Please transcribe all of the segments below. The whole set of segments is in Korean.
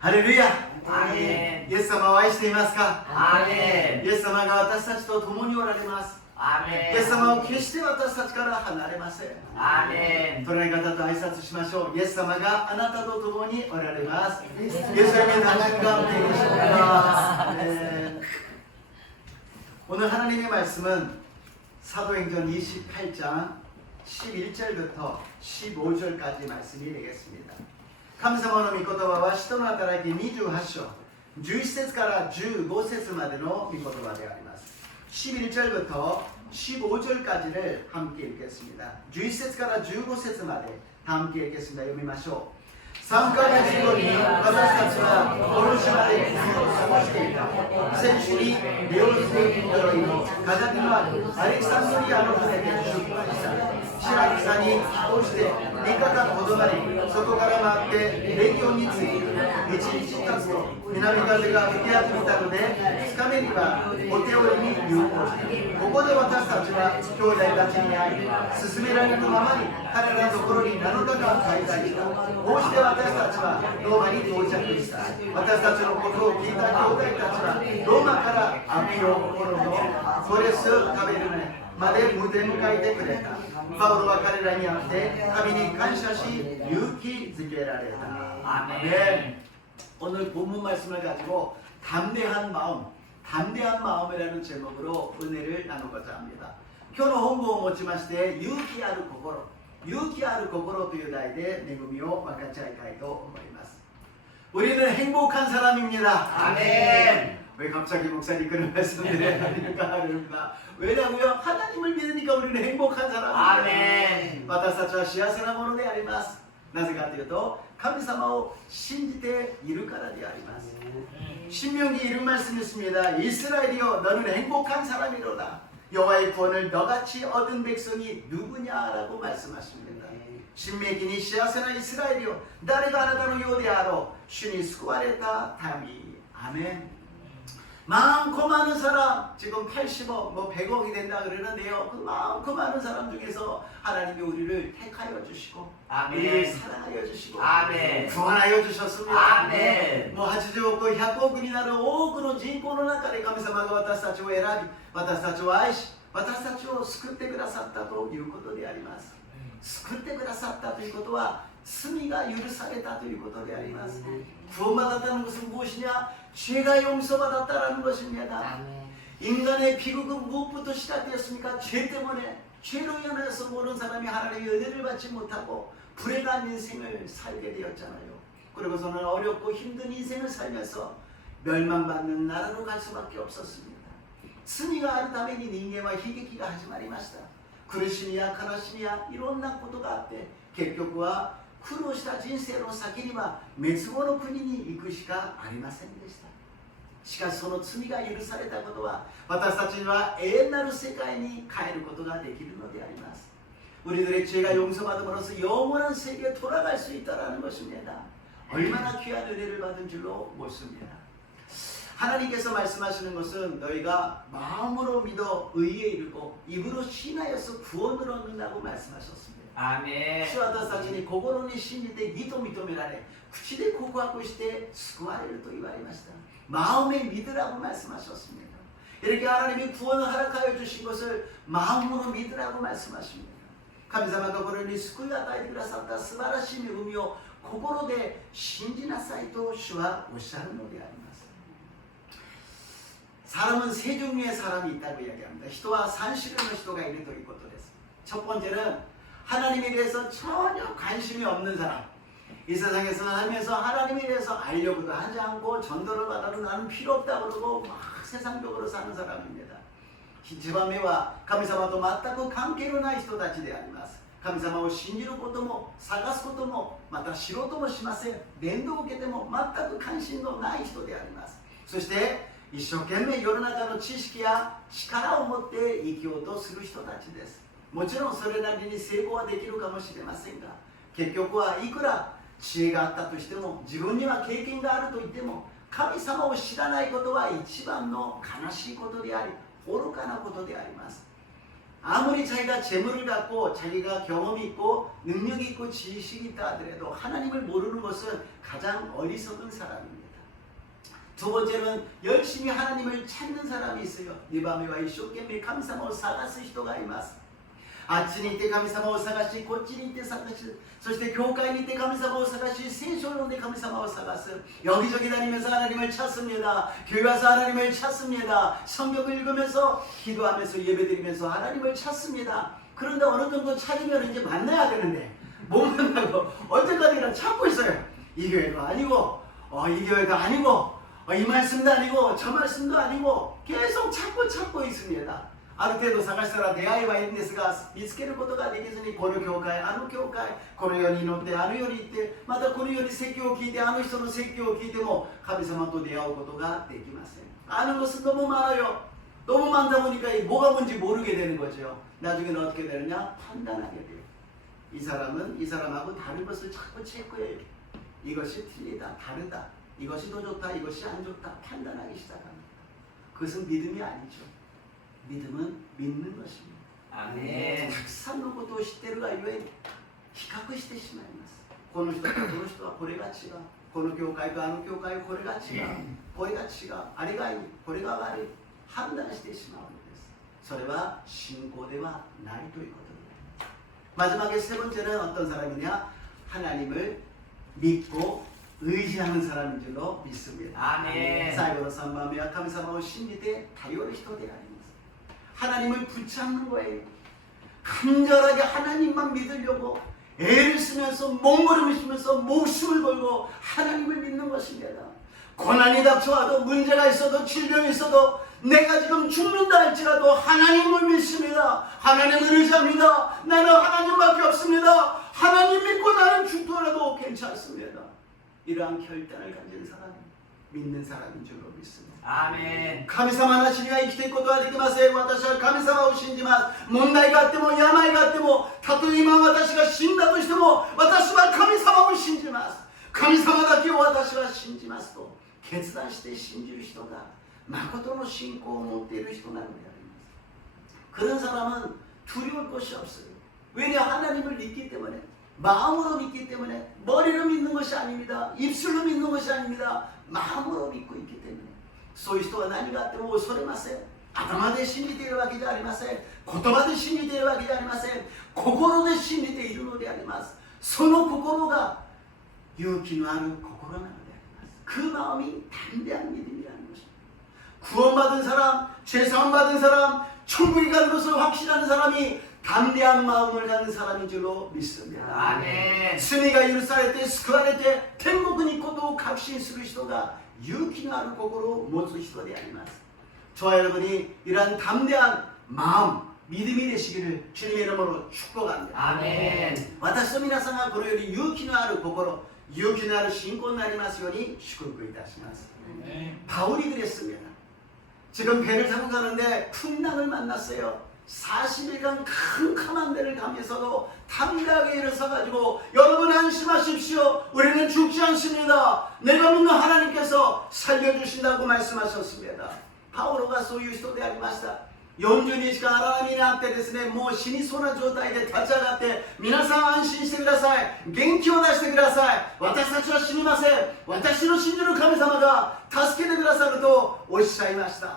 ハレルヤ。アーメン。イエス様を愛していますか？アーメン。イエス様が私たちと共におられます。アーメン。イエス様を決して私たちから離れません。アーメン。隣の方と挨拶しましょう。イエス様があなたと共におられます。예수님의 당신과 함께 계십니다. 오늘 하나님의 말씀은 사도행전 28장 11절부터 15절까지 말씀이 되겠습니다. 神様の御言葉は使徒の働き28章11節から15節までの御言葉であります。 11절부터 15절까지를 함께 읽겠습니다. 11節から15節まで 함께 읽겠습니다. 読みましょう。3ヶ月後に私たちはこの島で水を過ごしていた。先週にレオステキドロイの風のあるアレクサンドリアの船で出発した。白草に寄港して3日間とどまり、そこから回ってレギオンに着いた。1日経つと南風が吹き始めたので、2日目にはお手折りに入港した。ここで私たちは兄弟たちに会い、勧められるままに彼らのところに7日間滞在した。こうして私たちはローマに到着した。私たちのことを聞いた兄弟たちはローマからアピオコロのコレス・カベルネまで迎えてくれた。パウロは彼らに会って神に感謝し勇気づけられた。 아멘. 오늘 본문 말씀을 가지고 담대한 마음이라는 제목으로 은혜를 나누고자 합니다. 今日の本文を持ちまして勇気ある心という題で恵みを分かち合いたいと思います。 우리는 행복한 사람입니다. 아멘. 왜 갑자기 목사님 그런 말씀을 하니까 왜냐고요? 하나님을 믿으니까 우리는 행복한 사람입니다. 아멘. 私たちは幸せなものであります。なぜかというと神様を信じているからであります。 신명기 이런 말씀이 있습니다. 이스라엘이여 너는 행복한 사람이로다. 여호와의 구원을 너같이 얻은 백성이 누구냐라고 말씀하십니다. 신명기니 幸せな 이스라엘이여誰があなたのようであろう主に救われた民. 아멘. 많고 많은 사람, 지금 80억, 100억이 된다 그러는데요. 그 많고 많은 사람 중에서 하나님이 우리를 택하여 주시고, 우리를 사랑하여 주시고, 구원하여 주셨습니다. 아멘. 80億、100億になる多くの人口の中で神様が私たちを選び、私たちを愛し、私たちを救ってくださったということであります。救ってくださったということは、罪が許されたということであります。 구원받았다는 것은 무엇이냐? 죄가 용서받았다는 것입니다. 인간의 비극은 무엇부터 시작되었습니까? 죄 때문에 죄로 인해서 모든 사람이 하나님의 은혜를 받지 못하고 불행한 인생을 살게 되었잖아요. 그리고서는 어렵고 힘든 인생을 살면서 멸망받는 나라로 갈 수밖에 없었습니다. 罪があるために人間は悲劇が始まりました。苦しみや悲しみやいろんなことがあって結局は苦労した人生の先には滅亡の国に行くしかありませんでした。しかしその罪が許されたことは私たちには永遠なる世界に帰ることができるのであります。 우리들의 죄가 용서받음으로써 영원한 세계에 돌아갈 수 있다는 것입니다. 얼마나 귀한 은혜를 받은 줄로 모습니다. 하나님께서 말씀하시는 것은 너희가 마음으로 믿어 의에 이르고 입으로 신하여서 구원을 얻는다고 말씀하셨습니다. 아멘. 主は私たちに心に信じて義と認められ口で告白して救われると言われました. 마음에 믿으라고 말씀하셨습니다. 이렇게 하나님이 구원을 허락하여 주신 것을 마음으로 믿으라고 말씀하십니다. 神様がこれに救いを与えてくださった素晴らしい恵みを心で信じなさいと主はおっしゃるのであります. 사람은 세 종류의 사람이 있다고 이야기합니다. 人は3種類の人がいるということです. 첫 번째는 하나님에 대해서 전혀 관심이 없는 사람. 이 세상에서 하면서 하나님에 대해서 알려고도 하지 않고 전도를 받아도 나는 필요 없다 그러고 막 세상적으로 사는 사람입니다. 一番目は神様と全く関係のない人たちであります。神様を信じることも探すこともまた知ろうともしません。伝道を受けても全く関心のない人であります。そして一生懸命世の中の知識や力を持って生きようとする人たちです。もちろんそれなりに成功はできるかもしれませんが、結局はいくら知恵があったとしても自分には経験があると言っても神様を知らないことは一番の悲しいことであり愚かなことであります。 아무리 자기가 재물을 갖고 자기가 경험이 있고 능력이 있고 지식이 있다 하더라도 하나님을 모르는 것은 가장 어리석은 사람입니다. 두 번째는 열심히 하나님을 찾는 사람이 있어요. 니바메와 이쇼케메 감사모 사가스 히토가 이마스. 아침이 때 감사모 사가시, 고치니 때 사가시, そして教会に行って神様を探し、聖書を読んで神様を探す. 여기저기 다니면서 하나님을 찾습니다. 교회 와서 하나님을 찾습니다. 성경을 읽으면서 기도하면서 예배드리면서 하나님을 찾습니다. 그런데 어느 정도 찾으면 이제 만나야 되는데 못 만나고 언제까지나 찾고 있어요. 이 교회가 아니고 이 교회가 아니고 이 말씀도 아니고 저 말씀도 아니고 계속 찾고 있습니다. ある程度探したら出会いはいいんですが、見つけることができずに、この教会、あの教会、この世に祈って、あの世に行って、またこの世に説教を聞いて、あの人の説教を聞いても神様と出会うことができません. 아는 것은 너무 많아요. 너무 많다 보니까 뭐가 뭔지 모르게 되는 거죠. 나중에는 어떻게 되느냐? 판단하게 돼요. 이 사람은 이 사람하고 다른 것을 자꾸 체크해요. 이것이 틀리다, 다르다. 이것이 더 좋다, 이것이 안 좋다. 판단하기 시작합니다. 그것은 믿음이 아니죠. 믿음은 믿는 것입니다. 아멘. たくさんのことを知っているがゆえに比較してしまいます。この人とこの人はこれが違う。この教会とあの教会はこれが違う。これが違う。あれがいい。これが悪い。判断してしまうのです。それは信仰ではないということです。 마지막에 세 번째는 어떤 사람이냐? 하나님을 믿고 의지하는 사람인 줄로 믿습니다. 아멘. 最後の3番目は神様を信じて頼る人であります。 하나님을 붙잡는 거예요. 간절하게 하나님만 믿으려고 애를 쓰면서 몸부림치면서 목숨을 걸고 하나님을 믿는 것입니다. 고난이 닥쳐와도 문제가 있어도 질병이 있어도 내가 지금 죽는다 할지라도 하나님을 믿습니다. 하나님을 의지합니다. 나는 하나님밖에 없습니다. 하나님 믿고 나는 죽더라도 괜찮습니다. 이러한 결단을 가진 사람이 믿는 사람인 줄로 믿습니다. アーメン。神様なしには生きていくことはできません。私は神様を信じます。問題があっても病があっても、たとえ今私が死んだとしても、私は神様を信じます。神様だけを私は信じますと決断して信じる人が誠の信仰を持っている人なのであります。 그런 사람은 두려울 것이 없어요. 왜냐? 하나님을 믿기 때문에, 마음으로 믿기 때문에, 머리로 믿는 것이 아닙니다. 입술로 믿는 것이 아닙니다. 마음으로 믿고 있기 때문에. そういう人は何があっても恐れません。頭で信じているわけじゃありません。言葉で信じているわけじゃありません。心で信じているのであります。その心が勇気のある心なのであります。그 마음이 담대한 믿음이라는 것입니다. 구원받은 사람, 죄사함받은 사람, 천국에 가는 것을 확신하는 사람이 담대한 마음을 갖는 사람인 줄로 믿습니다. 아멘. 罪が許されて救われて天国に行くことを確信する人が勇気のある心を持つ人であります. 저와 여러분이 이러한 담대한 마음, 믿음이 되시기를 주님의 이름으로 축복합니다. 아멘. 私と皆さんがこのように勇気のある心、勇気のある信仰になりますように祝福いたします. 바울이 그랬습니다. 지금 배를 타고 가는데 풍랑을 만났어요. 40일간 캄캄한 데를 가면서도 담대하게 일어서가지고 여러분 안심하십시오. 우리는 죽지 않습니다. 내가 믿는 하나님께서 살려주신다고 말씀하셨습니다. 바오로가 そういう人でありました. 40日間荒波にあってですね、もう死にそうな状態で立ち上がって皆さん安心してください。元気を出してください。私たちは死にません。私の信じる神様が助けてくださるとおっしゃいました.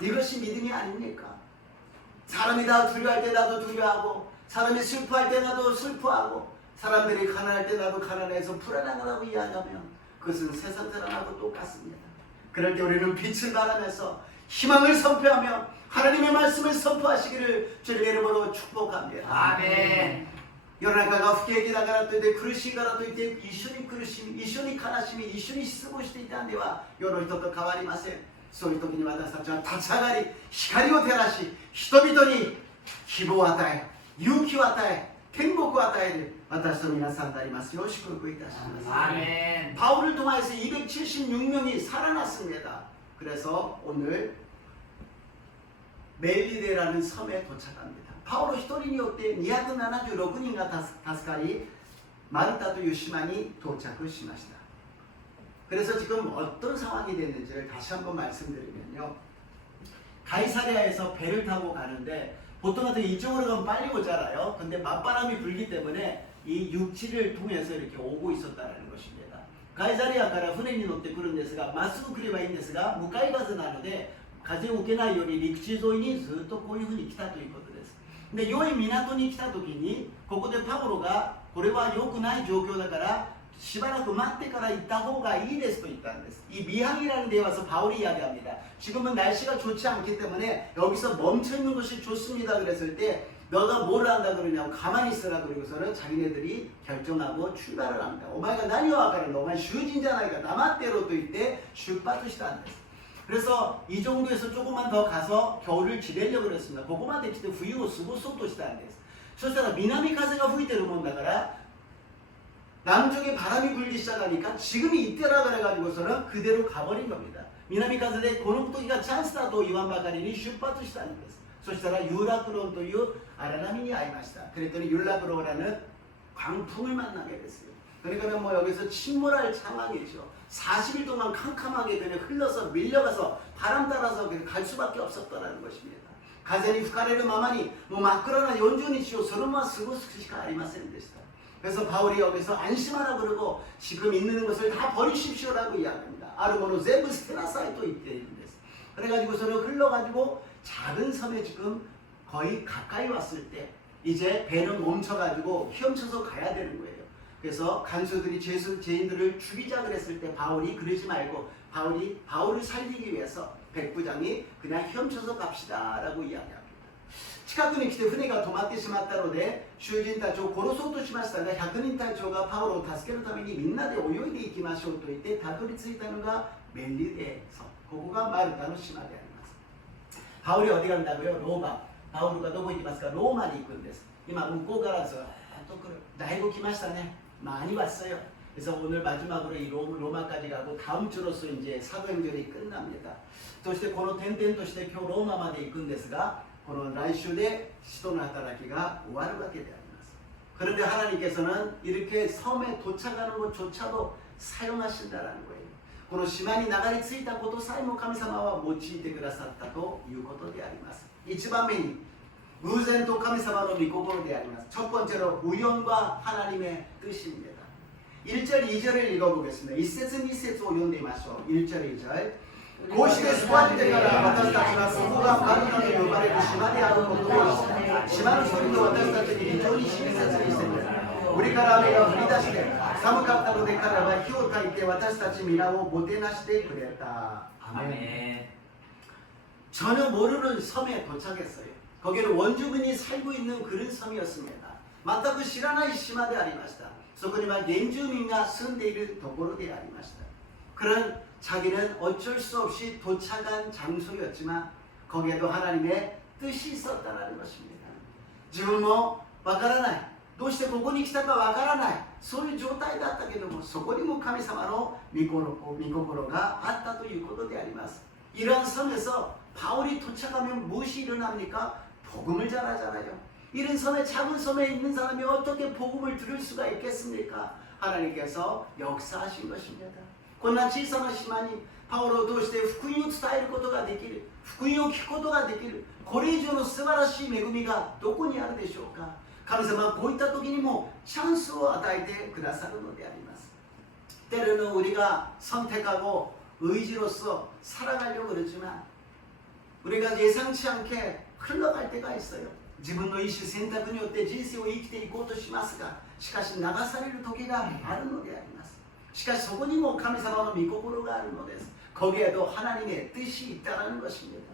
이것이 믿음이 아닙니까? 사람이 다 두려워할 때 나도 두려워하고, 사람이 슬퍼할 때 나도 슬퍼하고, 사람들이 가난할 때 나도 가난해서 불안하다고 이야기하면 그것은 세상 사람하고 똑같습니다. 그럴 때 우리는 빛을 발하면서 희망을 선포하며 하나님의 말씀을 선포하시기를 주님의 이름으로 축복합니다. 아멘. 世の中が不景気だからといって苦しいからといって一緒に苦しみ、一緒に悲しみ、一緒に失望していたんでは世の人と変わりません。そういう時に私たちは立ち上がり、光を照らし、人々に希望を与え、勇気を与え、天国を与える私と皆さんでありますよう祝福いたします. 아멘. 바울을 통해서 276명이 살아났습니다. 그래서 오늘 멜리데라는 섬에 도착합니다. 바울 1人によって276人が助かり、マルタという島に到着しました. 그래서 지금 어떤 상황이 됐는지를 다시 한번 말씀드리면요. 가이사랴에서 배를 타고 가는데 보통 같은 이쪽으로 가면 빨리 오잖아요. 근데 맞바람이 불기 때문에 이 육지를 통해서 이렇게 오고 있었다는 것입니다. 가이사리아から船に乗ってくるんですが、まっすぐ来ればいいんですが、向かい風なので風を受けないように陸地沿いにずっとこういうふうに来たということです。で、良い港に来た時にここでパウロがこれは良くない状況だからしばらく待ってから行った方がいいですと言ったんです. 이 미항이라는 데 와서 바울이 이야기합니다. 지금은 날씨가 좋지 않기 때문에 여기서 멈춰 있는 것이 좋습니다. 그랬을 때 너가 뭘 한다 그러냐고 가만히 있으라 그러고서는 자기네들이 결정하고 출발을 합니다. 오마이가 나니와 가는 너만 슈진자나이가 남아대로 또 이때 슈빠트시다는 데서. 그래서 이 정도에서 조금만 더 가서 겨울을 지내려고 그랬습니다. 그거만 됐을 때冬を過ごそうとしたんです. そしたら南風が吹いてるもんだから 남쪽에 바람이 불기 시작하니까 지금이 이때라 그래가지고서는 그대로 가버린 겁니다. 미나미카세데 고노토기가 찬스다도 이완 바가리니 슈파트시다는 것입니다. そしたら 유라크론 という 아라나민이 아이마시다. 그랬더니 율라크로라는 광풍을 만나게 됐어요. 그러니까 뭐 여기서 침몰할 상황이죠. 40일 동안 캄캄하게 그냥 흘러서 밀려가서 바람 따라서 그냥 갈 수밖에 없었다는 것입니다. 가제니 후카레르 마마니 뭐 막그러나 연준이시오 서로만 쓰고 스시가 아리마센 데시다. 그래서 바울이 여기서 안심하라 그러고 지금 있는 것을 다 버리십시오라고 이야기합니다. 아르모노 제브 스테라사이토 이때 있는 데서. 그래가지고서는 흘러가지고 작은 섬에 지금 거의 가까이 왔을 때 이제 배는 멈춰가지고 헤엄쳐서 가야 되는 거예요. 그래서 간수들이 죄인들을 죽이자 그랬을 때 바울이 그러지 말고 바울을 살리기 위해서 백부장이 그냥 헤엄쳐서 갑시다라고 이야기합니다. 近くに来て船が止まってしまったので囚人たちを殺そうとしましたが100人隊長がパウロを助けるためにみんなで泳いでいきましょうと言ってたどり着いたのがメリデ섬ここがマルタの島であります 바울이 어디 간다고요? 로마 바울가どこ行きますか? 로마に行くんです 今向こうからずっと来るだいぶ来ましたね 많이 왔어요 그래서 오늘 마지막으로 이 로마까지 가고 다음 주로서 이제 사도행전이 끝납니다 そしてこの転々として今日ローマまで行くんですがこの来週で使徒の働きが終わるわけであります. 그런데 하나님께서는 이렇게 섬에 도착하는 것조차도 사용하신다라는 거예요. この島に流れ着いたことさえも神様は用いてくださったということであります. 一番目に 偶然と神様の御心であります. 첫 번째로 우연과 하나님의 뜻입니다. 1절 2절을 읽어보겠습니다. 1節 2節を読んでみましょう. 1절 2절 こうして育ってから私たちはそこがマルタと呼ばれる島であることを島の人々私たちに非常に親切にしてくれた。우리から雨が降り出して寒かったので彼らは火を焚いて私たち皆をもてなしてくれた. 아멘. 전혀 모르는 섬에 도착했어요. 거기는 원주민이 살고 있는 그런 섬이었습니다. 全く知らない島でありました. そこには原住民が住んでいるところでありました. 그런 자기는 어쩔 수 없이 도착한 장소였지만 거기에도 하나님의 뜻이 있었다는 것입니다. 지금 뭐 わからないどうしてここに来たかわからないそういう状態だったけどもそこにも神様の御心があったということであります. 이런 섬에서 바울이 도착하면 무엇이 일어납니까? 복음을 전하잖아요. 이런 섬에 작은 섬에 있는 사람이 어떻게 복음을 들을 수가 있겠습니까? 하나님께서 역사하신 것입니다. こんな小さな島にパウロを通して福音を伝えることができる福音を聞くことができるこれ以上の素晴らしい恵みがどこにあるでしょうか神様はこういった時にもチャンスを与えてくださるのであります 때로는 우리가 선택하고 의지로서 살아가려고 그러지만 우리가 예상치 않게 흘러갈 때가 있어요 自分の意思選択によって人生を生きていこうとしますがしかし流される時があるのでありますしかしそこにも神様の御心があるのです 거기에도 하나님의 뜻이 있다는 것입니다.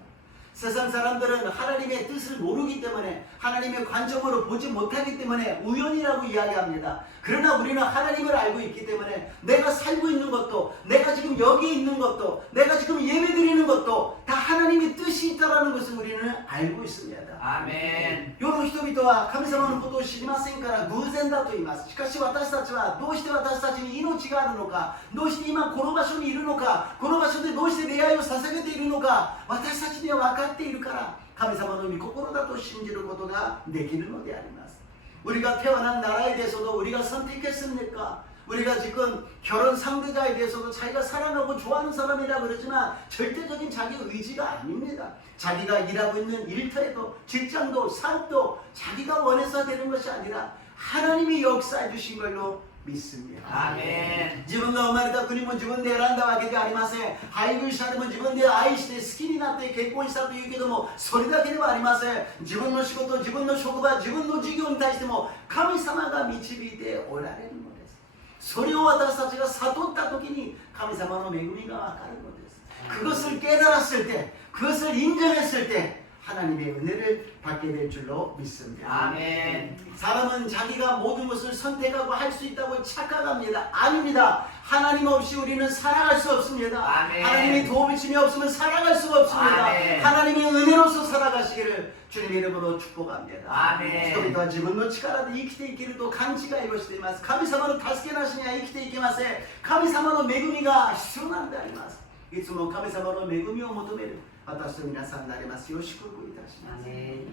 세상 사람들은 하나님의 뜻을 모르기 때문에 하나님의 관점으로 보지 못하기 때문에 우연이라고 이야기합니다. 그러나 우리는 하나님을 알고 있기 때문에 내가 살고 있는 것도 내가 지금 여기 있는 것도 내가 지금 예배드리는 것도 다 하나님의 뜻이 있다는 것을 우리는 알고 있습니다. 아멘. 世の人々は神様のことを知りませんから偶然だと言います。しかし私たちはどうして私たちに命があるのかどうして今この場所にいるのかこの場所でどうして出会いを捧げているのか私たちには分かっているから神様の御心だと信じることができるのであります. 우리가 태어난 나라에 대해서도 우리가 선택했습니까? 우리가 지금 결혼 상대자에 대해서도 자기가 사랑하고 좋아하는 사람이라 그러지만 절대적인 자기 의지가 아닙니다. 자기가 일하고 있는 일터에도 직장도 사업도 자기가 원해서 되는 것이 아니라 하나님이 역사해 주신 걸로 믿습니다. 아멘. 自分が生まれた国も自分で選んだわけではありません。配偶者でも自分で愛して好きになって結婚したというけども、それだけではありません。自分の仕事、自分の職場、自分の事業に対しても神様が導いておられるのです。それを私たちが悟った時に神様の恵みがわかるのです。 그것을 깨달았을 때, 그것을 인정했을 때 하나님의 은혜를 받게 될 줄로 믿습니다. 아멘. 사람은 자기가 모든 것을 선택하고 할 수 있다고 착각합니다. 아닙니다. 하나님 없이 우리는 살아갈 수 없습니다. 아멘. 하나님의 도우심이 없으면 살아갈 수가 없습니다. 아멘. 하나님의 은혜로서 살아가시기를 주님 이름으로 축복합니다. 아멘. 人々は自分の力で生きていけると勘違いをしています。神様の助けなしには生きていけません。神様の恵みが必要なんであります。いつも神様の恵みを求める私と皆さんになりますよう祝福いたします。 아멘.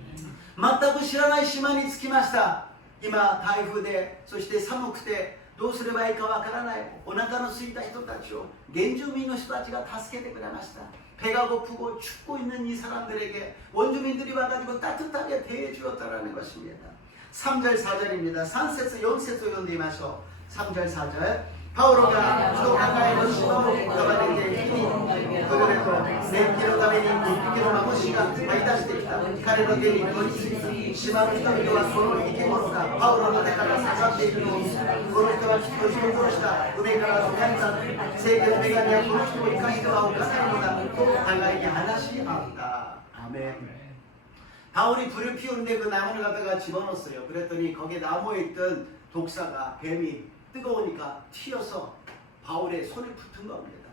全く知らない島に着きました。今台風で、そして寒くてどうすればいいかわからないお腹の空いた人たちを原住民の人たちが助けてくれました。 배가 고프고 춥고 있는 이 사람들에게 원주민들이 와가지고 따뜻하게 대해주었다라는 것입니다. 3절 4절입니다. 3節 4節 読んでみましょう。 3절 4절パウロがその考えの島を呼ばれて火にくぐれと年季のために一匹のマムシが這い出してきた。彼の手に取り付いた。島の人々はこの生き物がパウロの手から刺さっているのを見、この人はきっと人を殺した海から飛び上げた。聖家の女神はこの人を生かしてはおかないのだと互いに話し合った。アメン。 바울이 불을 피우는데 그 나무를 갖다가 집어넣었어요. 그랬더니 거기에 나무에 있던 독사가 뱀이 뜨거우니까 튀어서 바울의 손에 붙은 겁니다.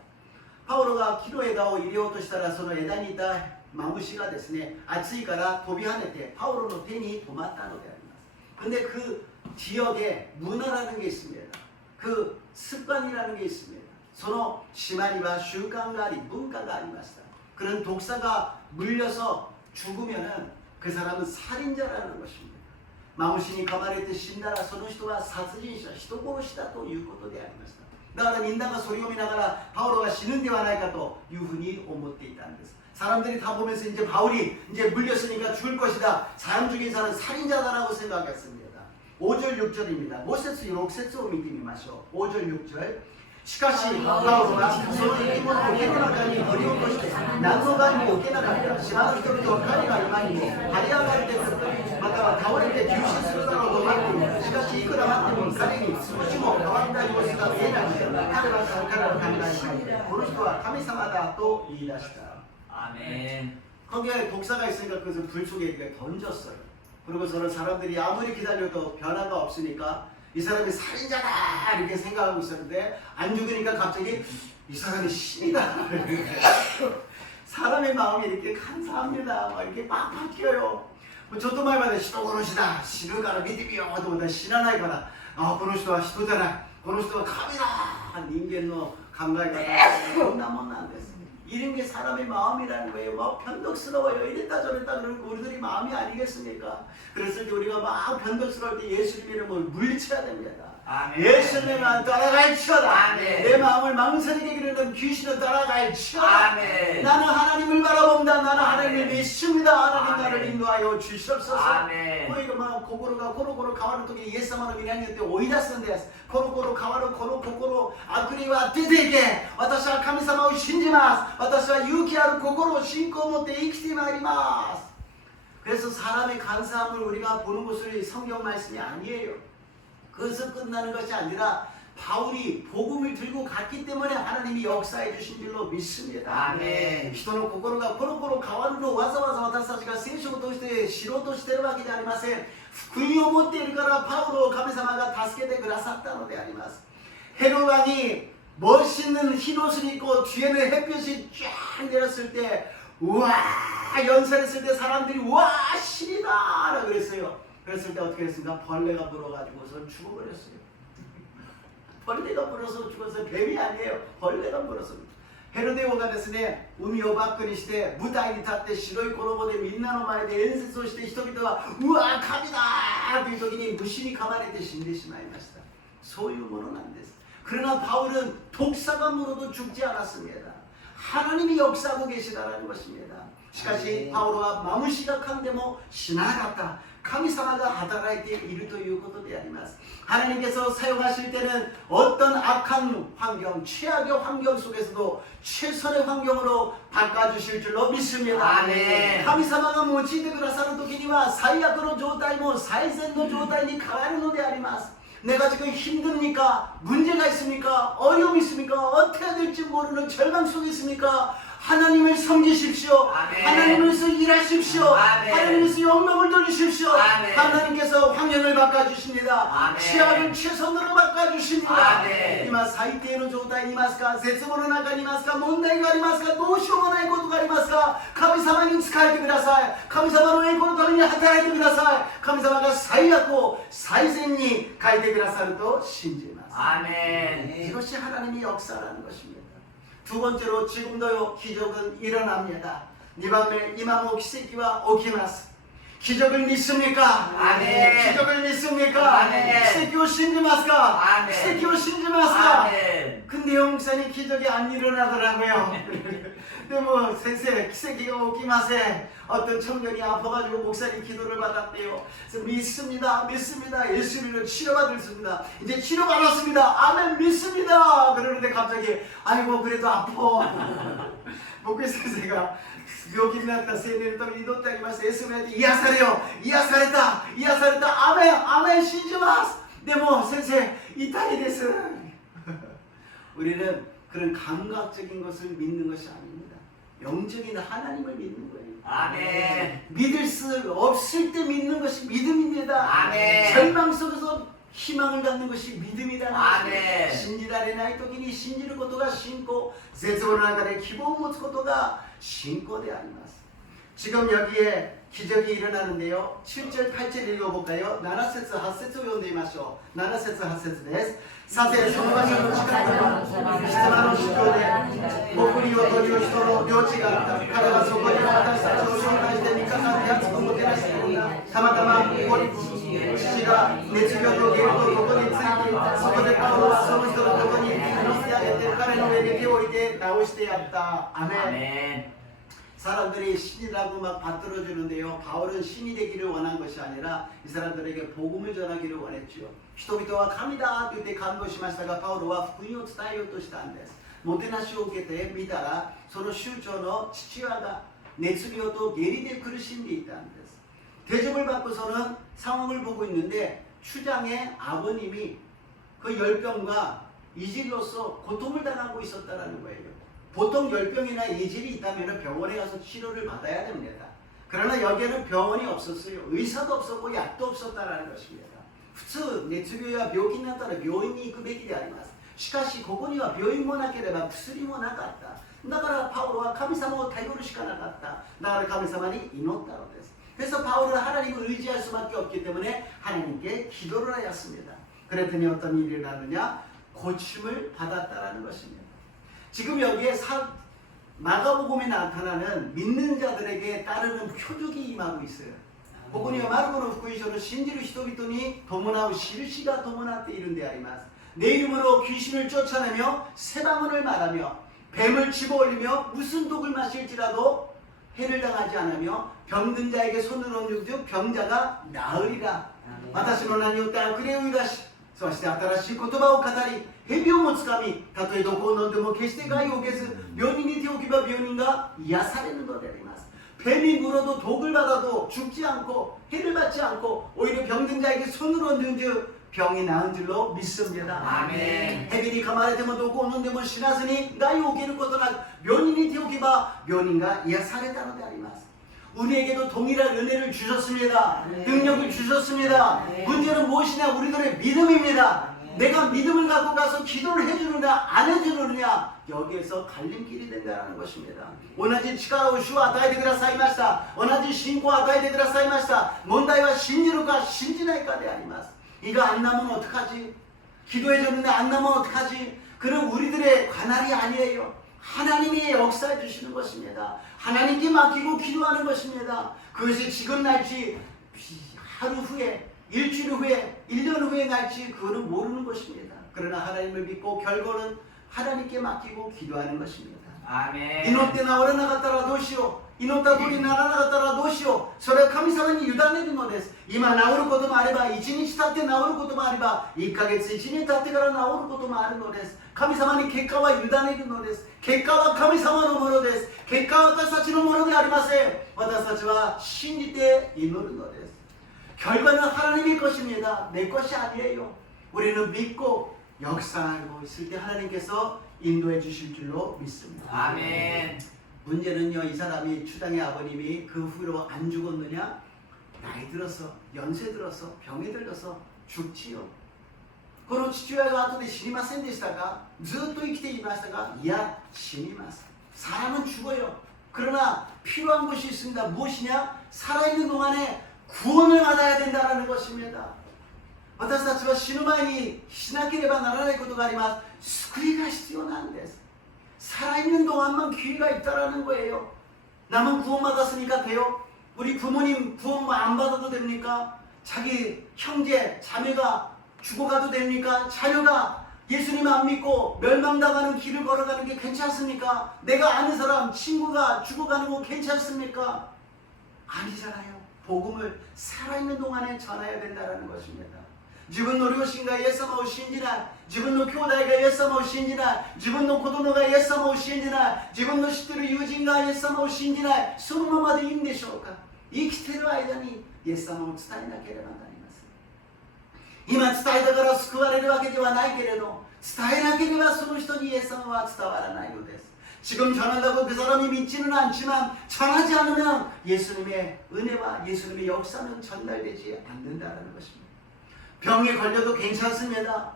바울가 기도에다오 이리오토시타라その枝にいたマムシがですね、暑いから飛び跳ねてパウロの手に止まったのであります。 근데 그 지역에 문화라는 게 있습니다. 그 습관이라는 게 있습니다. その島には習慣があり文化がありました。 그런 독사가 물려서 죽으면은 그 사람은 살인자라는 것입니다. 마무신이 가만히 신나라 その人は殺人者、人殺しだということでありました。だからみんながそれを見ながらパウロが死ぬんではないかというふうに思っていたんです。 사람들이 다 보면서 이제 바울이 이제 물렸으니까 죽을 것이다. 사람 죽인 사람은 살인자다라고 생각했습니다. 5절 6절입니다. 5節 6節を見てみましょう。 5절 6절しかしパウロがその生き物を桶の中に取り落として何の害にも受けなかった。島の人々は彼が今にも這い上がってくるまたは倒れて急死するだろうと待っている。しかしいくら待っても彼に少しも変わった様子が見えないので彼は彼の考えにこの人は神様だと言い出した。 아멘. 거기에 독사가 있으니까 그것을 불 속에 이렇게 던졌어요. 그러고서는 사람들이 아무리 기다려도 변화가 없으니까 이 사람이 살인자다 이렇게 생각하고 있었는데 안 죽으니까 갑자기 이 사람이 신이다. 사람의 마음이 이렇게 감사합니다. 막 이렇게 막 바뀌어요. 뭐 저도 말마다人殺しだ死ぬから見てみようと思ったら死なないからあこの人は人じゃないこの人は神だ人間の考え方こんなもんなんです 이런 게 사람의 마음이라는 거예요. 막 변덕스러워요. 이랬다 저랬다 그러니까 우리들이 마음이 아니겠습니까? 그랬을 때 우리가 막 변덕스러울 때 예수님 이름을 물리쳐야 됩니다. 아멘. 예수님은 따라갈지어다. 아멘. 내 마음을 망설이게 기르는 귀신은 따라갈지어다. 아멘. 나는 하나님을 바라봅니다. 나는 하나님을 아멘. 믿습니다. 하나님 아멘. 나를 인도하여 주시옵소서. 아멘. こういう心がコロコロ変わるときにイエス様の皆によって追い出すんです。コロコロ変わるこの心、悪霊は出ていけ。私は神様を信じます。私は勇気ある心を信仰を持って生きてまいります。 그래서 사람의 간사함을 우리가 보는 것이 성경 말씀이 아니에요. 그것은 끝나는 것이 아니라 바울이 복음을 들고 갔기 때문에 하나님이 역사해 주신 줄로 믿습니다. 아멘. 人の心がコロコロ変わるのをわざわざ私たちが聖書を通して知ろうとしているわけではありません。福音を持っているからパウロを神様が助けてくださったのであります。 헤롯 왕이 멋있는 흰 옷을 입고 뒤에는 햇볕이 쫙 내렸을 때 우와 연설했을 때 사람들이 우와 신이다 라고 그랬어요. 그랬을 때 어떻게 했습니까? 벌레가 물어가지고서 죽어버렸어요. 벌레가 물어서 죽어서 뱀이 아니에요. 벌레가 물어서. 헤로데王がですね、海をバックにして舞台に立って白い衣でみんなの前で演説をして人々はうわ神だという時に虫に噛まれて死んでしまいました。 소유물은 안 됐어요. 그러나 바울은 독사가 물어도 죽지 않았습니다. 하나님이 역사하고 계시다라는 것입니다. しかしパウロはマムシが噛んでも死ななかった。神様が働いているということであります。 하나님께서 사용하실 때는 어떤 악한 환경, 최악의 환경 속에서도 최선의 환경으로 바꿔주실 줄로 믿습니다. 아멘. 神様が用いてくださる時には最悪の状態も最善の状態に変わるのであります。 내가 지금 힘듭니까? 문제가 있습니까? 어려움이 있습니까? 어떻게 해야 될지 모르는 절망 속에 있습니까? 하나님을 섬기십시오. 아멘. 하나님께서 일하십시오. 아멘. 하나님께서 영광을 돌리십시오. 아멘. 하나님께서 환경을 바꿔주십니다. 아멘. 치아를 최선으로 바꿔주십니다. 아멘. 今最低の状態にいますか絶望の中にいますか問題がありますかどうしようもないことがありますか神様に仕えてください神様の栄光のために働いてください神様が最悪を最善に変えてくださると信じます 아멘. 이것이 하나님의 역사라는 것입니다. 두 번째로 지금도요 기적은 일어납니다. 이 밤에 이마모 기세기와 오키마스 기적을 믿습니까? 아멘. 기적을 믿습니까? 아멘. 기적을 신지마스까? 아멘. 기적을 신지마스까? 아멘. 근데 목사님 기적이 안 일어나더라고요. 근데 뭐 선생 기세기가 오키마세 어떤 청년이 아파가지고 목사님 기도를 받았대요. 그래서 믿습니다. 예수님을 치료받았습니다. 이제 치료받았습니다. 아멘 믿습니다. 그러는데 갑자기 아이고 그래도 아파. 목회 선생가 病気になった青年のために祈ってあげました。イエス様に癒されよ癒されたアメンアメン信じます。でも先生痛いです。 우리는 그런 감각적인 것을 믿는 것이 아닙니다. 영적인 하나님을 믿는 거예요. 아멘. 믿을 수 없을 때 믿는 것이 믿음입니다. 아멘. 절망 속에서 희망을 갖는 것이 믿음이라는 아멘. 것입니다. 信じられない時に信じることが信仰絶望の中で希望を持つことが信仰であります 지금 여기에 기적이 일어나는데요 7절 8절 읽어볼까요? 7節 8節を読んでみましょう 7節 8節です さてその場所の近くは貴様の主張で国を取り人の領地があった彼はそこに私たちを紹介して3日間で熱くもてなしているんだたまたまここに父が熱病とゲルとここについていたそこでパウロはその人のところに乗せてあげて彼の上に手を置いて治してやったアメン 아멘. 사람들이 신이라고 막 받들어주는데요. 바울은 신이 되기를 원한 것이 아니라 이 사람들에게 복음을 전하기를 원했죠. 人々は神だと言って感動しましたが、パウロは福音を伝えようとしたんです。もてなしを受けてみたら、その州長の父親が熱病と下痢で苦しんでいたんです。 대접을 받고서는 상황을 보고 있는데 추장의 아버님이 그 열병과 이질로서 고통을 당하고 있었다는 거예요. 보통 열병이나 이질이 있다면 병원에 가서 치료를 받아야 됩니다. 그러나 여기에는 병원이 없었어요. 의사도 없었고 약도 없었다는 것입니다. 普通熱病や病気になったら病院に行くべきであります。しかしここには病院もなければ薬もなかった。だからパウロは神様を頼るしかなかった。だから神様に祈ったのです。 그래서 바울은 하나님을 의지할 수밖에 없기 때문에 하나님께 기도를 하였습니다. 그랬더니 어떤 일이 일어나느냐? 고침을 받았다라는 것입니다. 지금 여기에 마가복음에 나타나는 믿는 자들에게 따르는 표적이 임하고 있어요. ここにはマルコの福音書の信じる人々に伴う印が伴っているんであります。 내 이름으로 귀신을 쫓아내며 새 방언을 말하며 뱀을 집어올리며 무슨 독을 마실지라도 해를 당하지 않으며 병든 자에게 손을 얹은 즉 병자가 나으리라. 私の名によって悪霊を出しそして新しい言葉を語り蛇をもつかみたとえ毒を飲んでも決して害を受けず病人に手を置けば病人が癒されるのであります 뱀이 물어도 독을 받아도 죽지 않고 해를 받지 않고 오히려 병든 자에게 손을 얹은 즉 병이 나은 줄로 믿습니다. 아멘. 蛇に噛まれても毒を飲んでも死なずに害を受けることなく病人に手を置けば病人が癒されたのであります 우리에게도 동일한 은혜를 주셨습니다. 능력을 주셨습니다. 문제는 무엇이냐? 우리들의 믿음입니다. 내가 믿음을 갖고 가서 기도를 해주느냐 안 해주느냐 여기에서 갈림길이 된다는 것입니다. 同じ力を主は与えてくださいました。同じ信仰を与えてくださいました。問題は信じるか信じないかであります。 이거 안 나면 어떡하지? 기도해줬는데 안 나면 어떡하지? 그럼 우리들의 관할이 아니에요. 하나님이 역사해 주시는 것입니다. 하나님께 맡기고 기도하는 것입니다. 그것이 지금 날지 하루 후에 일주일 후에 1년 후에 날지 그거는 모르는 것입니다. 그러나 하나님을 믿고 결과는 하나님께 맡기고 기도하는 것입니다. 아멘. 祈って治らなかったらどうしよう、祈った通りにならなかったらどうしよう、それは神様に委ねるのです。今治ることもあれば1日経って治ることもあれば1ヶ月1年経ってから治ることもあるのです。神様に結果は委ねるのです。結果は神様のものです。結果は私たちのものでありません。私たちは信じて祈るのです。 결과는 하나님의 것입니다. 내 것이 아니에요. 우리는 믿고 역사하고 있을 때 하나님께서 인도해 주실 줄로 믿습니다. 아멘. 문제는요, 이 사람이 추장의 아버님이 그 후로 안 죽었느냐? 나이 들어서, 연세 들어서, 병이 들어서 죽지요. この父親が後で死にませんでしたか? ずっと生きていましたが? 이야, 死にます. 사람은 죽어요. 그러나 필요한 것이 있습니다. 무엇이냐? 살아있는 동안에 구원을 받아야 된다는 것입니다. 私たちは死ぬ前にしなければならないことがあります。救いが必要なんです。 살아있는 동안만 기회가 있다라는 거예요. 남은 구원받았으니까 돼요? 우리 부모님 구원 안 받아도 됩니까? 자기 형제, 자매가 죽어가도 됩니까? 자녀가 예수님 안 믿고 멸망당하는 길을 걸어가는 게 괜찮습니까? 내가 아는 사람, 친구가 죽어가는 거 괜찮습니까? 아니잖아요. 복음을 살아있는 동안에 전해야 된다는 것입니다. 自分の両親がイエス様を信じない、自分の兄弟がイエス様を信じない、自分の子供がイエス様を信じない、自分の知っている友人がイエス様を信じない、そのままでいいんでしょうか。生きている間にイエス様を伝えなければなりません。今伝えたから救われるわけではないけれど、伝えなければその人にイエス様は伝わらないのです。 지금 전한다고 그 사람이 믿지는 않지만 전하지 않으면 예수님의 은혜와 예수님의 역사는 전달되지 않는다는 것입니다. 병에 걸려도 괜찮습니다.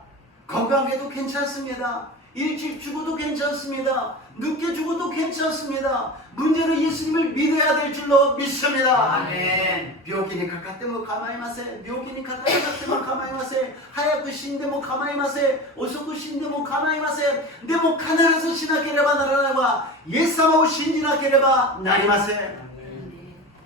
건강해도 괜찮습니다. 일찍 죽어도 괜찮습니다. 늦게 죽어도 괜찮습니다. 문제는 예수님을 믿어야 될 줄로 믿습니다. 아멘. 病気にかかっても構いません。病気にかからなくても構いません。早く死んでも構いません。遅く死んでも構いません。でも必ずしなければならないのはイエス様を信じなければなりません。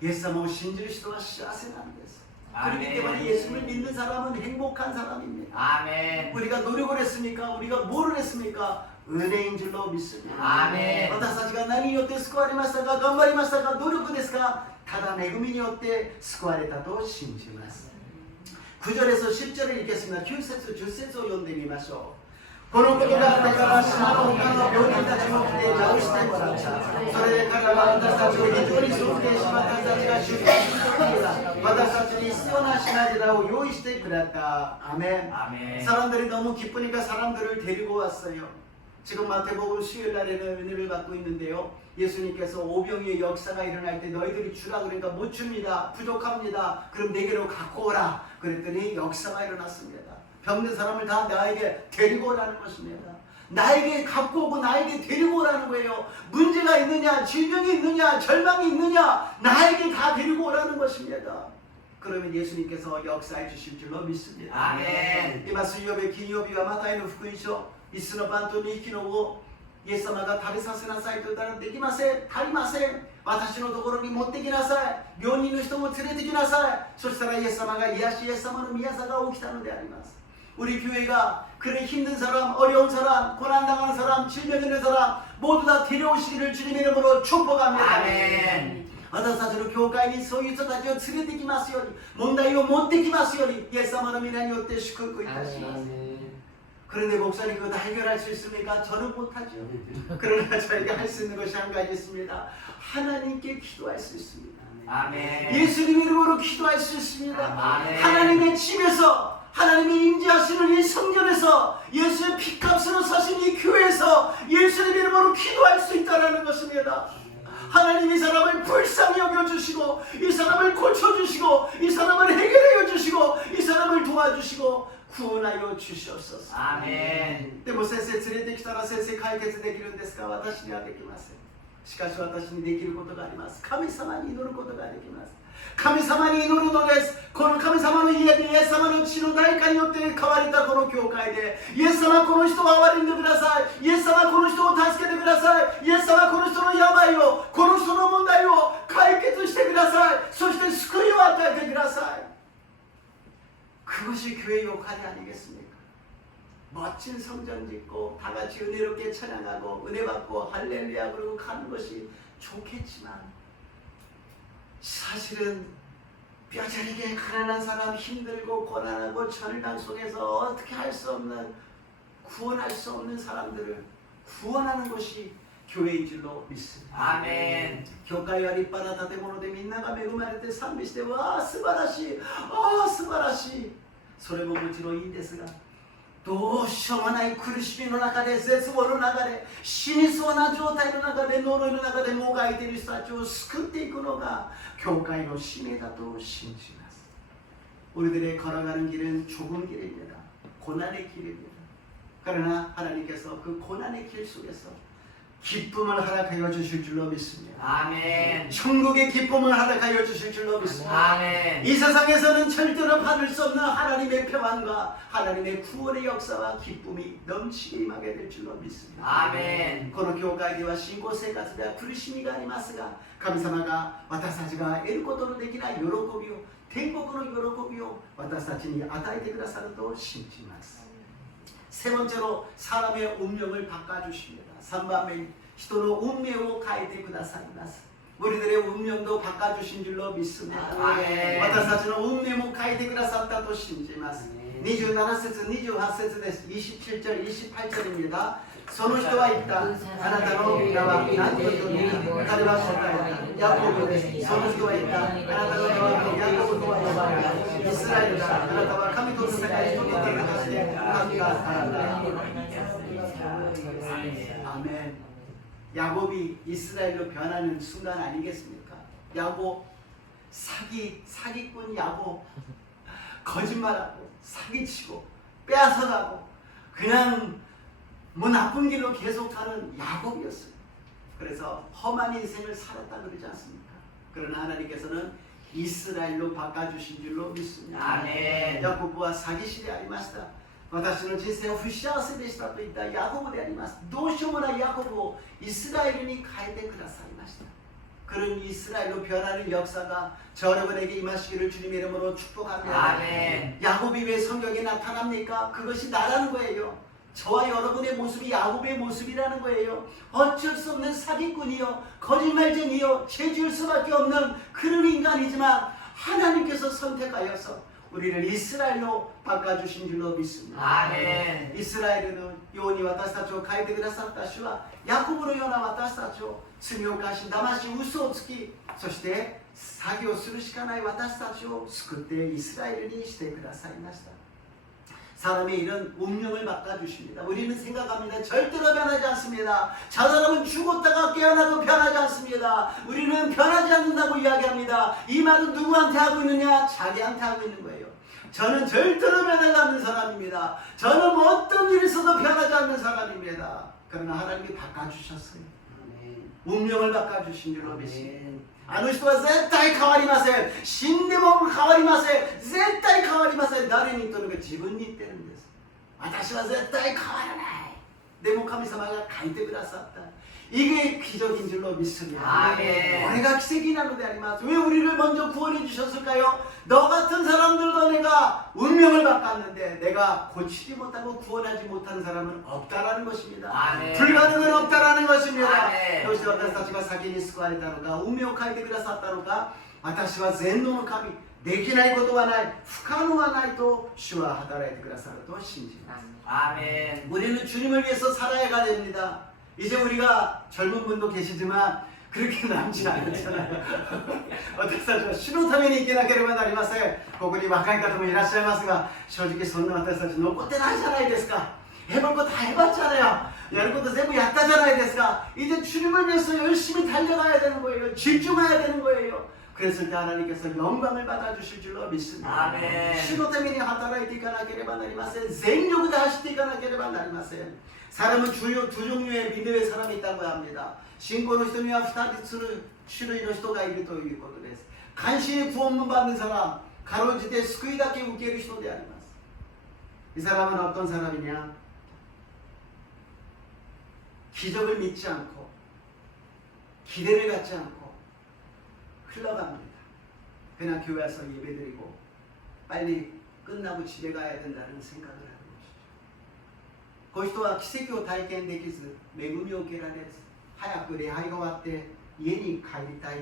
イエス様を信じる人は幸せなんです。 그렇기 때문에 예수를 믿는 사람은 행복한 사람입니다. 아멘. 우리가 노력을 했습니까? 우리가 뭐를 했습니까? 은혜인 줄로 믿습니다. 아멘. 私たちが何によって救われましたか? 頑張りましたか? 努力ですか? ただ恵みによって救われたと信じます. 9절에서 10절을 읽겠습니다. 9節, 10節を読んでみましょう. このことがあってから島の他の病人たちも来て治してもらった。それで彼らは私たちを非常に尊敬し、私たちが出発する時は私たちに必要な品々を用意してくれた. 아멘. 아멘. 사람들이 너무 기쁘니까 사람들을 데리고 왔어요. 지금 마태복음 수요일 날에는 은혜를 받고 있는데요. 예수님께서 오병이의 역사가 일어날 때 너희들이 주라 그러니까 못 줍니다. 부족합니다. 그럼 내게로 갖고 오라. 그랬더니 역사가 일어났습니다. 병든 사람을 다 나에게 데리고 오라는 것입니다. 나에게 갖고 오고 나에게 데리고 오라는 거예요. 문제가 있느냐, 질병이 있느냐, 절망이 있느냐, 나에게 다 데리고 오라는 것입니다. 그러면 예수님께서 역사해 주실 줄로 믿습니다. 아멘. 今水曜日、金曜日はマタイの福音書、5つのパンと2匹の魚、イエス様が食べさせなさいと言ったらできません、足りません。私のところに持ってきなさい。病人の人も連れてきなさい。そしたらイエス様が癒し、イエス様の宮座が起きたのであります。 우리 교회가 그래 힘든 사람, 어려운 사람, 고난당하는 사람, 질병 있는 사람 모두 다 데려오시기를 주님 이름으로 축복합니다. 아멘. 私たちの教会にそういう人たちを連れてきますように、問題を持ってきますように、イエス様の皆によって祝福いたします。 그런데 목사님 그거 다 해결할 수 있습니까? 저는 못하죠. 그러나 저희가 할 수 있는 것이 한 가지 있습니다. 하나님께 기도할 수 있습니다. 아멘. 예수님 이름으로 기도할 수 있습니다. 아멘. 하나님의 집에서 하나님이 임재하시는 이 성전에서 예수의 피값으로 사신 이 교회에서 예수님 이름으로 기도할 수 있다는 것입니다. 하나님이 이 사람을 불쌍히 여겨주시고 이 사람을 고쳐주시고 이 사람을 해결해 주시고 이 사람을 도와주시고 구원하여 주시옵소서. 아멘. でも先生連れてきたら先生解決できるんですか? 私にはできません。しかし私にできることがあります。神様に祈ることができます。神様に祈るのです。この神様の家でイエス様の血の代価によって変われたこの教会でイエス様この人を憐れんでください。イエス様この人を助けてください。イエス様この人の病をこの人の問題を解決してください。そして救いを与えてください。 그것이 교회 역할이 아니겠습니까? 멋진 성전 짓고 다 같이 은혜롭게 찬양하고 은혜 받고 할렐루야 그러고 가는 것이 좋겠지만 사실은 뼈저리게 가난한 사람, 힘들고 고난하고 절망 속에서 어떻게 할 수 없는, 구원할 수 없는 사람들을 구원하는 것이 교회인 줄로 믿습니다. 아멘. 教会は立派な建物でみんなが恵まれて賛美して、わあ素晴らしい、ああ素晴らしい、それももちろんいいんですが、どうしようもない苦しみの中で、絶望の中で、死にそうな状態の中で、呪いの中でもがいている人たちを救っていくのが教会の使命だと信じます。 우리들의 걸어가는 길은 좁은 길입니다. 고난의 길입니다. 그러나 하나님께서 그 고난의 길 속에서 기쁨을 허락하여 주실 줄로 믿습니다. 아멘. 천국의 기쁨을 허락하여 주실 줄로 믿습니다. 아멘. 이 세상에서는 절대로 받을 수 없는 하나님의 평안과 하나님의 구원의 역사와 기쁨이 넘치게 임하게 될 줄로 믿습니다. 아멘. この教会では信仰生活では苦しみがありますが、神様が私たちが得ることのできない喜びを、天国の喜びを私たちに与えてくださると信じます。 세 번째로 사람의 운명을 바꿔주십니다. 3番目に 人の運命を変えてくださいます。 우리들의 운명도 바꿔주신 줄로 믿습니다. 아멘. 私たちの運命も変えてくださったと信じます。 27節、28節です。 27절、 28절입니다. その人は言った。あなたの名は何というのか。彼は答えた。ヤコブです。その人は言った。あなたの名はヤコブとは呼ばれない。イスラエルだ。あなたは神との世界、人と戦って神がさらだ。 아멘. 야곱이 이스라엘로 변하는 순간 아니겠습니까? 야곱, 사기꾼 야곱, 거짓말하고 사기치고 빼앗아가고 그냥 뭐 나쁜 길로 계속 가는 야곱이었어요. 그래서 험한 인생을 살았다 그러지 않습니까? 그러나 하나님께서는 이스라엘로 바꿔주신 줄로 믿습니다. 아멘. 야곱과 사기실이 아리마스다. 私の人生は不幸せでしたと言ったヤコブであります。どうしようもないヤコブをイスラエルに変えてくださいました。 그런 이스라엘로 변하는 역사가 저 여러분에게 임하시기를 주님의 이름으로 축복합니다. 아멘. 야곱이 왜 성경에 나타납니까? 그것이 나라는 거예요. 저와 여러분의 모습이 야곱의 모습이라는 거예요. 어쩔 수 없는 사기꾼이요, 거짓말쟁이요, 죄지을 수밖에 없는 그런 인간이지만 하나님께서 선택하여서 우리를 이스라엘로 바꿔주신 줄로 믿습니다. 아멘. 이스라엘은 요원이 私たちを変えてくださった主はヤコブのような私たちを罪を犯し騙し嘘をつきそして詐欺をするしかない私たちを救ってイスラエルにしてくださいました。 사람의 이런 운명을 바꿔주십니다. 우리는 생각합니다. 절대로 변하지 않습니다. 저 사람은 죽었다가 깨어나도 변하지 않습니다. 우리는 변하지 않는다고 이야기합니다. 이 말은 누구한테 하고 있느냐? 자기한테 하고 있는 거예요. 저는 절대로 변하지 않는 사람입니다. 저는 어떤 일이 있어도 변하지 않는 사람입니다. 그러나 하나님이 바꿔주셨어요. 운명을 바꿔주신 줄로 믿습니다. あの人は絶対変わりません。死んでも変わりません。絶対変わりません。誰に言ったのか自分に言ってるんです。私は絶対変わらない。でも神様が書いてくださった。 이게 기적인 줄로 믿습니다. 아멘. 우리가 기적이 나는 데 아니마스. 왜 우리를 먼저 구원해 주셨을까요? 너 같은 사람들도 내가 운명을 바꿨는데 내가 고치지 못하고 구원하지 못한 사람은 없다라는 것입니다. 아멘. 불가능은 없다라는 것입니다. 아멘. どうして私たちが先に救われたのか、運命を変えてくださったのか、私は全能の神、できないことはない、不可能はないと主は働いてくださると信じます。 아멘. 우리는 주님을 위해서 살아야 됩니다. 이제 우리가 젊은 분도 계시지만 그렇게 남지 않았잖아요. 私たちは主のために生きなければなりません。ここに若い方もいらっしゃいますが、正直そんな私たち残ってないじゃないですか。해볼 거 다 해봤잖아요. 여러 것도 전부 했다じゃないですか. 이제 주님을 위해서 열심히 달려가야 되는 거예요. 집중해야 되는 거예요. 그랬을 때 하나님께서 영광을 받아주실 줄로 믿습니다. 아멘. 主のために働いていかなければなりません。全力で走っていかなければなりません。 사람은 주요 두 종류의 믿음의 사람이 있다고 합니다. 신고의 人には2つの種類の人がいるということです。간신히 구원문 받는 사람, 가로지대救いだけ受ける人であります。이 사람은 어떤 사람이냐? 기적을 믿지 않고 기대를 갖지 않고 흘러갑니다. 그냥 교회 와서 예배드리고 빨리 끝나고 집에 가야 된다는 생각을 하는 것이죠. こういう人は奇跡を体験できず恵みを受けられず早く礼拝が終わって家に帰りたい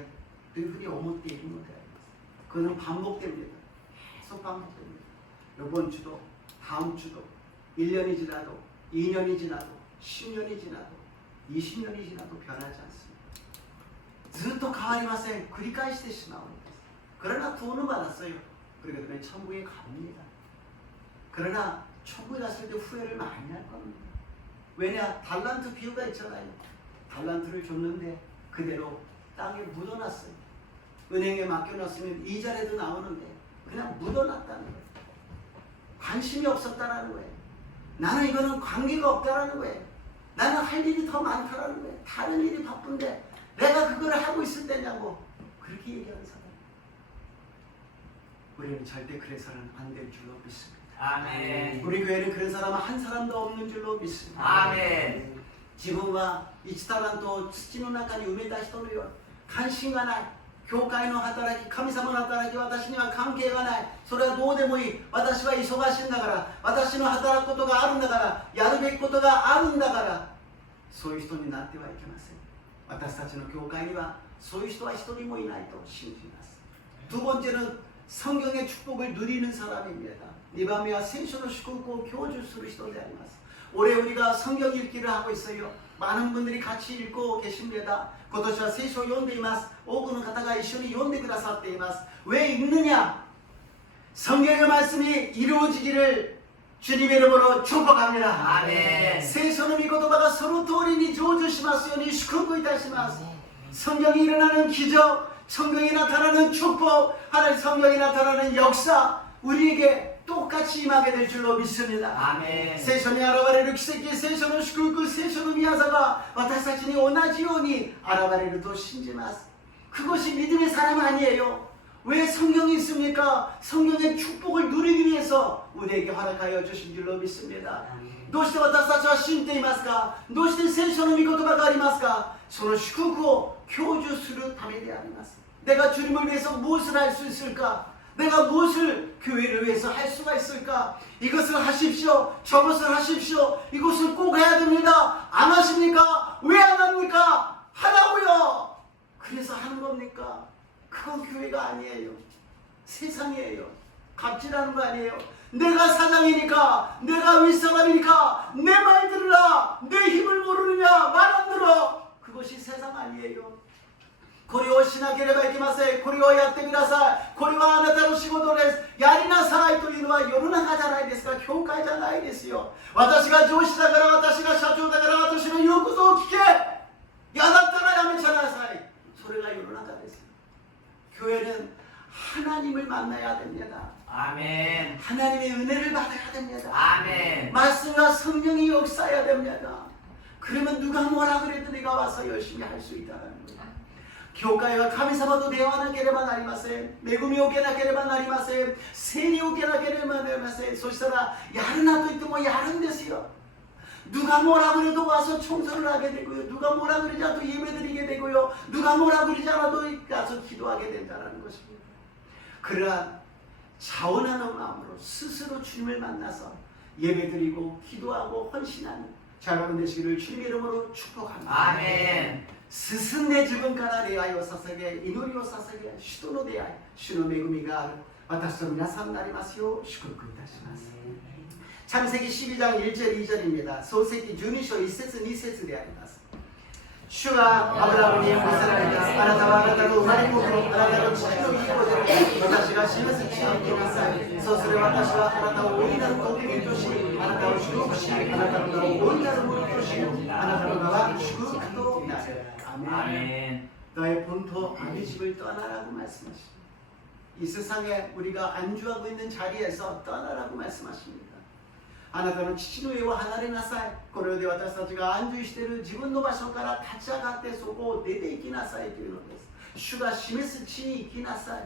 というふうに思っているのであります。 그는 반복됩니다. 계속 반복됩니다. 이번 주도 다음 주도 1년이 지나도 2년이 지나도 10년이 지나도 20년이 지나도 변하지 않습니다. ずっと変わりません。繰り返してしまうんです。 그러나 구원은 받았어요. 그렇기 때문에 천국에 갑니다. 그러나 천국에 갔을 때 후회를 많이 할 겁니다. 왜냐? 달란트 비유가 있잖아요. 달란트를 줬는데 그대로 땅에 묻어놨어요. 은행에 맡겨놨으면 이자라도 나오는데 그냥 묻어놨다는 거예요. 관심이 없었다라는 거예요. 나는 이거는 관계가 없다라는 거예요. 나는 할 일이 더 많다라는 거예요. 다른 일이 바쁜데 내가 그걸 하고 있을 때냐고 그렇게 얘기하는 사람. 우리는 절대 그래서는 안 될 줄로 믿습니다. 아멘. 우리 교회는 그런 사람은 한 사람도 없는 줄로 믿습니다. 아멘. 自分は1タラントを土の中に埋めた人のように関心がない。教会の働き、神様の働き、私には関係がない。それはどうでもいい。私は忙しいんだから、私の働くことがあるんだから、やるべきことがあるんだから、そういう人になってはいけません。私たちの教会にはそういう人は一人もいないと信じます。 두 번째는 성경의 축복을 누리는 사람입니다. 니바미와聖書の祝福を享受する人であります。 올해 우리가 성경 읽기를 하고 있어요. 많은 분들이 같이 읽고 계십니다. 今年は聖書を読んでいます。多くの方が一緒に読んでくださっています。 왜 읽느냐? 성경의 말씀이 이루어지기를 주님의 이름으로 축복합니다. 아멘. 聖書の御言葉がその通りに成就しますように祝福いたします。 성경이 일어나는 기적, 성경이 나타나는 축복, 하나님 성경이 나타나는 역사, 우리에게 똑같이 임하게 될 줄로 믿습니다. 아멘. 聖書に現れる奇跡、聖書の祝福、聖書の宮座が私たちに同じように現れると信じます。 그것이 믿음의 사람 아니에요. 왜 성경이 있습니까? 성경의 축복을 누리기 위해서 우리에게 허락하여 주신 줄로 믿습니다. どうして私たちは信じていますか? どうして聖書の御言葉がありますか? その祝福を享受するためであります. 내가 주님을 위해서 무엇을 할 수 있을까? 내가 무엇을 교회를 위해서 할 수가 있을까? 이것을 하십시오. 저것을 하십시오. 이것을 꼭 해야 됩니다. 안 하십니까? 왜 안 합니까? 하라고요. 그래서 하는 겁니까? 그건 교회가 아니에요. 세상이에요. 갑질하는 거 아니에요. 내가 사장이니까, 내가 윗사람이니까 내 말 들으라. 내 힘을 모르느냐? 말 안 들어. 그것이 세상 아니에요. これをしなければいけません。これをやってください。これはあなたの仕事です。やりなさいというのは世の中じゃないですか。教会じゃないですよ。私が上司だから、私が社長だから、私の言うことを聞け。やだったらやめちゃなさい。それが世の中です。 교회는 하나님을 만나야 됩니다. 아멘. 하나님의 은혜를 받아야 됩니다. 아멘. 말씀과 성령이 역사해야 됩니다. 그러면 누가 뭐라 그래도 내가 와서 열심히 할 수 있다는 거예요. 教会は神様と出会わなければなりません。恵みを受けなければなりません。聖霊を受けなければなりません。そしたらやるなと言ってもやるんですよ。 누가 뭐라 그래도 와서 청소를 하게 되고요. 누가 뭐라 그러지 않아도 예배드리게 되고요. 누가 뭐라 그러지 않아도 가서 기도하게 된다는 것입니다. 그러한 자원하는 마음으로 스스로 주님을 만나서 예배드리고 기도하고 헌신하는 자 여러분 되시기를 주님의 이름으로 축복합니다. 아멘. 進んで自分から礼拝を捧げ、祈りを捧げ、主との出会い、主の恵みがある私と皆さんになりますよう祝福いたします。 창세기 12장 1절 2절입니다. 소세기 12章 1節 2節であります。 주가 아브라함에게 말씀하시되 아나타와 아나타로生まれ故郷あなたの父の義を出私が示す地を行きなさい。そうすれば私はあなたを大いなる国民とし、あなたを祝福し、あなたの名を大いなるものとし、あなたの名は祝福となる。 아멘. 너의 본토 아비 집을 떠나라고 말씀하십니다. 이 세상에 우리가 안주하고 있는 자리에서 떠나라고 말씀하십니다. あなたの父の家を離れなさい。これで私たちが安住している自分の場所から立ち上がってそこを出て行きなさいというのです。主が示す地に行きなさい。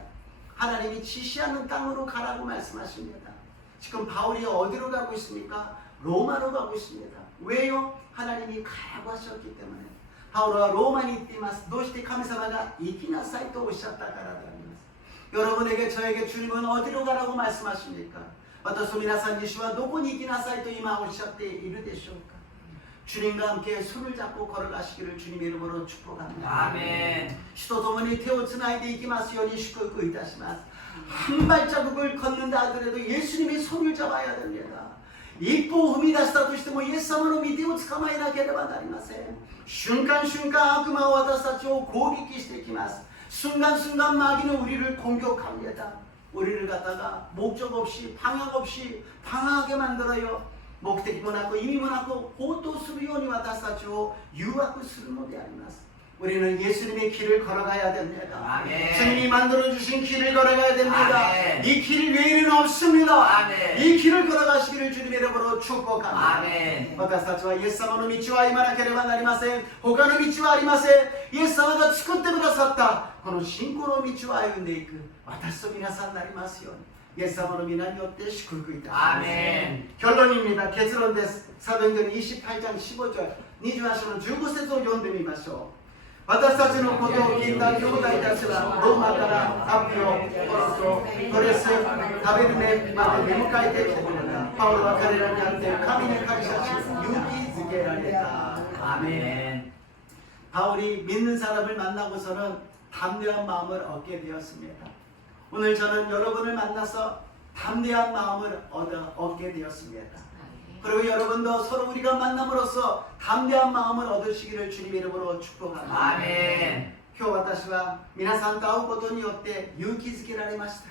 하나님이 지시하는 땅으로 가라고 말씀하십니다. 지금 바울이 어디로 가고 있습니까? 로마로 가고 있습니다. 왜요? 하나님이 가라고 하셨기 때문에. 바울은 로마에 있지마스. どうして神様が行きなさいとおっしゃったからであります。 여러분에게 저에게 주님은 어디로 가라고 말씀하십니까? 私皆さん自身はどこに行きなさいと今おっしゃっているでしょうか。 주님과 함께 손을 잡고 걸어가시기를 주님의 이름으로 축복합니다. 아멘. 主と共に手をつないでいきますように祝福いたします。 한 발자국을 걷는다 하더라도 예수님의 손을 잡아야 됩니다. 이歩踏み出したとしてもイエス様の御手を捕まえなければなりません。瞬間瞬間悪魔は私たちを攻撃してきます。 순간순간 마귀는 우리를 공격합니다. 우리를 갖다가 목적 없이 방향 없이 방황하게 만들어요. 목적이 모나고 의미 모나고 보도するように私たちを誘惑するのであります。 우리는 예수님의 길을 걸어가야 됩니다. 아멘. 주님이 만들어주신 길을 걸어가야 됩니다. 아멘. 이 길 외에는 없습니다. 아멘. 이 길을 걸어가시기를 주님의 이름으로 축복합니다. 아멘. 私たちはイエス様の道を歩まなければなりません。他の道はありません。イエス様が作ってくださったこの信仰の道を歩んでいく私と皆さんになりますように。 예수님의皆によって祝福いたします。 아멘. 결론입니다. 결론です. 사도행전 28장 15절 28절の15節を読んでみましょう。 私たちのことを聞いた兄弟たちはローマからアピオ、コロソ、トレス、タベルネまで出迎えてきたのだ。パウロは彼らにあって神に感謝し勇気づけられた。 아멘. 바울이 믿는 사람을 만나고서는 담대한 마음을 얻게 되었습니다. 오늘 저는 여러분을 만나서 담대한 마음을 얻게 되었습니다. 그리고 여러분도 서로 우리가 만남으로써 담대한 마음을 얻으시기를 주님의 이름으로 축복합니다. 아멘. 今日私は皆さんと会うことによって勇気づけられました。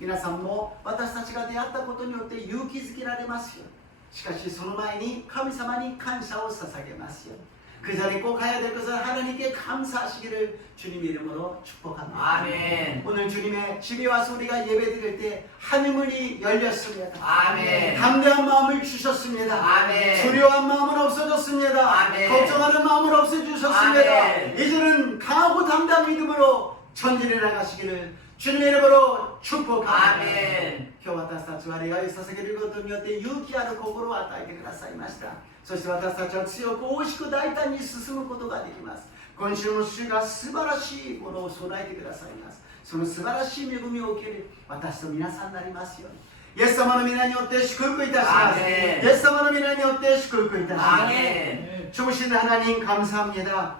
皆さんも私たちが出会ったことによって勇気づけられますよ。しかしその前に神様に感謝を捧げますよ。 그 전에 꼭 해야 될 것은 하나님께 감사하시기를 주님의 이름으로 축복합니다. 아멘. 오늘 주님의 집에 와서 우리가 예배드릴 때 하늘문이 열렸습니다. 아멘. 담대한 마음을 주셨습니다. 아멘. 두려워한 마음은 없어졌습니다. 아멘. 걱정하는 마음을 없애주셨습니다. 아멘. 이제는 강하고 담대한 믿음으로 전진해 나가시기를 주님의 이름으로 축복합니다. 아멘. 今日私たちは願いを捧げることによって勇気ある心を与えてくださいました。そして私たちは強く大きく大胆に進むことができます。今週の主が素晴らしいものを備えてくださいます。その素晴らしい恵みを受ける私と皆さんになりますように。イエス様の皆によって祝福いたします。イエス様の皆によって祝福いたします。 아멘. 좋으신 하나님 감사합니다.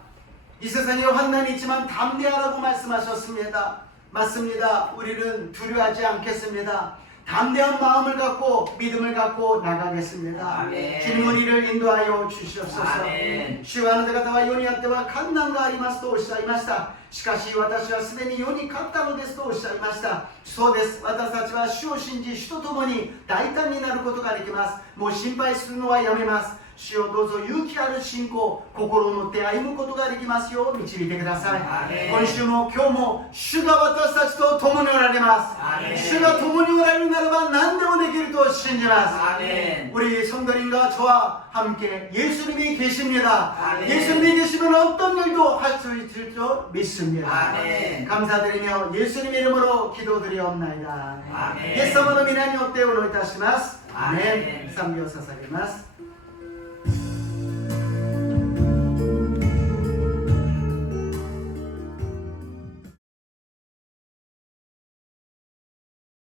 이 세상에 환난이 있지만 담대하라고 말씀하셨습니다. 맞습니다. 우리는 두려워하지 않겠습니다. 담대한 마음을 갖고 믿음을 갖고 나가겠습니다. 아멘. 주님 우리를 인도하여 주시옵소서. 아멘. 主はあなた方は世にあっては困難がありますとおっしゃいました。しかし私はすでに世に勝ったのですとおっしゃいました。そうです。私たちは主を信じ主と共に大胆になることができます。もう心配するのはやめます。主をどうぞ勇気ある信仰、心を持って歩むことができますよう導いてください。今週も今日も主が私たちと共におられます。主が共におられるならば何でもできると信じます。 아멘. 우리 성도님과 저와 함께 예수님이 계십니다. 아멘. 예수님이 계시면 어떤 일도 할 수 있을 줄 믿습니다. 아멘. 감사드리며 예수님 이름으로 기도드리옵나이다. 아멘. イエス様の皆によってお祈りいたします。 아멘. 賛美を捧げます。